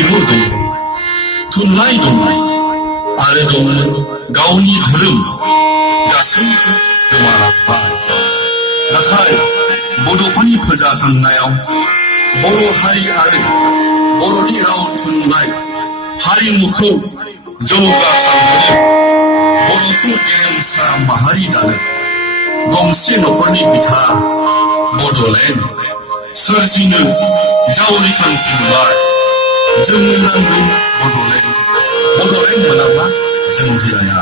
हारिमु दं, थुनलाइ दं, आरो दंमोन गावनि धोरोम, गासैबो गोमालांबाय। नाथाय बड'फोरनि फोजाखांनायाव बर' हारि आरो बर'नि राव थुनलाइ हारिमुखौ जौगाखांहोनो, बर'खौ गेरेमसा माहारि दानो गंसे नखरनि बिथा बड'लेण्ड सोरजिनो जावरिखांफिनबाय। जोंनो नांगौ बड'लेण्ड, बड'लेण्ड मोनाब्ला जों Jiraiya.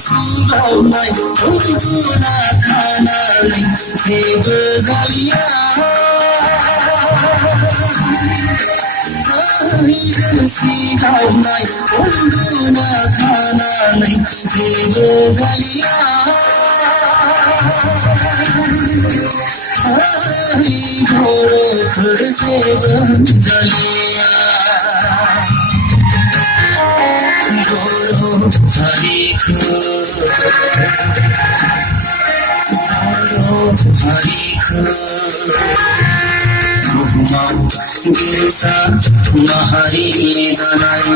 Silaulai untuna kanalai sebegalia silaulai untuna kanalai sebegalia hari goro kersebegalia Hariku Rumah desa mahari danai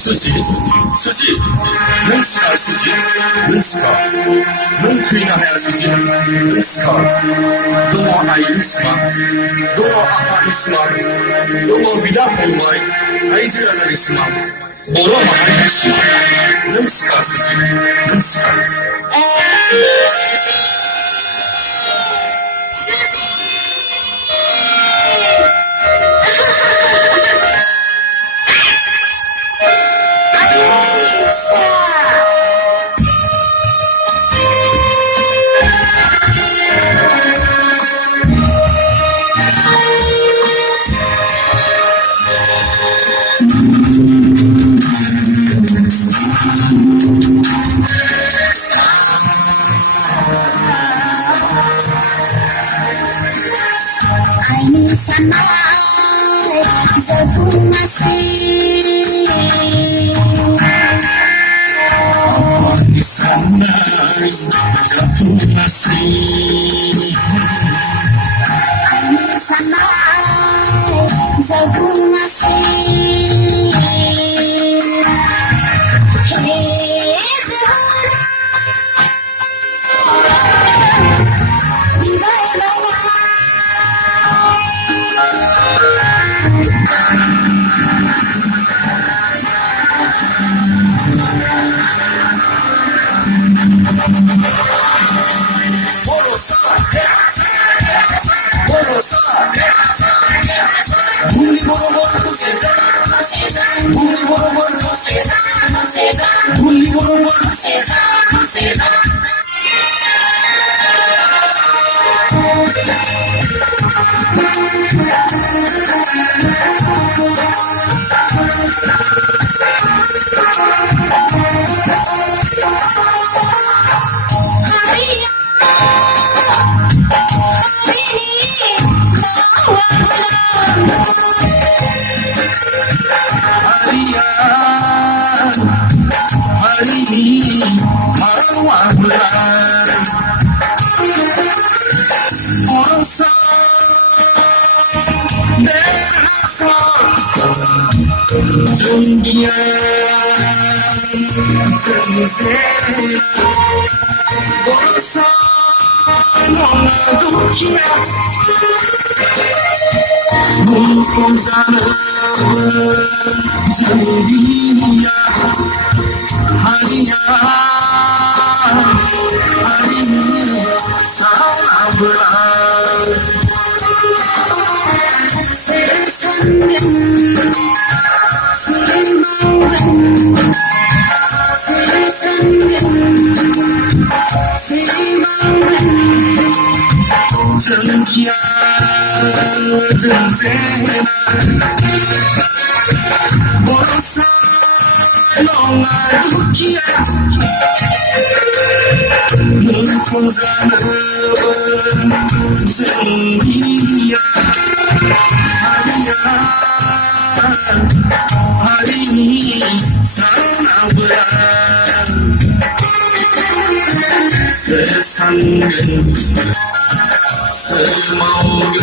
Suci, nung sekar suci, nung sekar, nung tuina haya suci, nung sekar. Dongo ayin sekar, dongo apa sekar, dongo bidang pemulai, ayin ada sekar. Boro mahal sekar, nung sekar suci, nung sekar. Hariya 真假真贼难，我说弄啊不起啊，能从咱们真理呀，阿里你长那不然，这三人。毛人。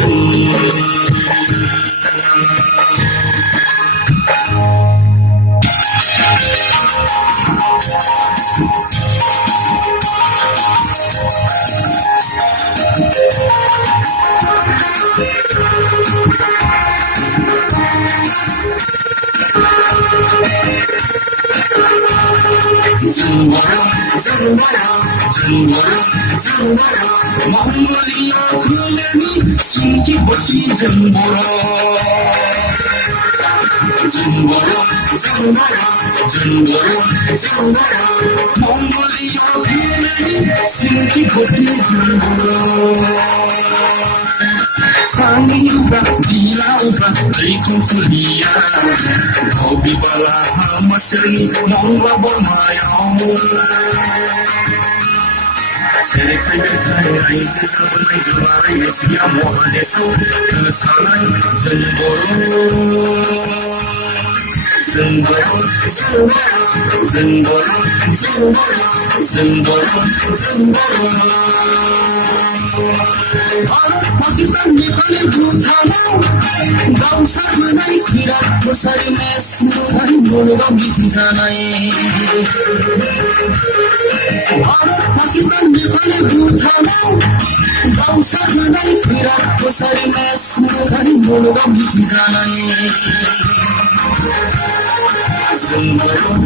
몽골리아 그레니 신기버시 정보로 몽골리아 그레니 신기버시 정보로 Sangiuba, dilauba, rikukulia Obibala hamasani, mongba bomayao Serekai bekai, aite sabanai, duarai, esiya mohane so Tersanai, Zemboro Pakistan निकाले भूटाना गाँव सब नहीं फिरा बसारी में सुनाई मोड़ा मिठी जानाए पाकिस्तान निकाले भूटाना गाँव सब नहीं फिरा बसारी में सुनाई मोड़ा मिठी जानाए Zemboro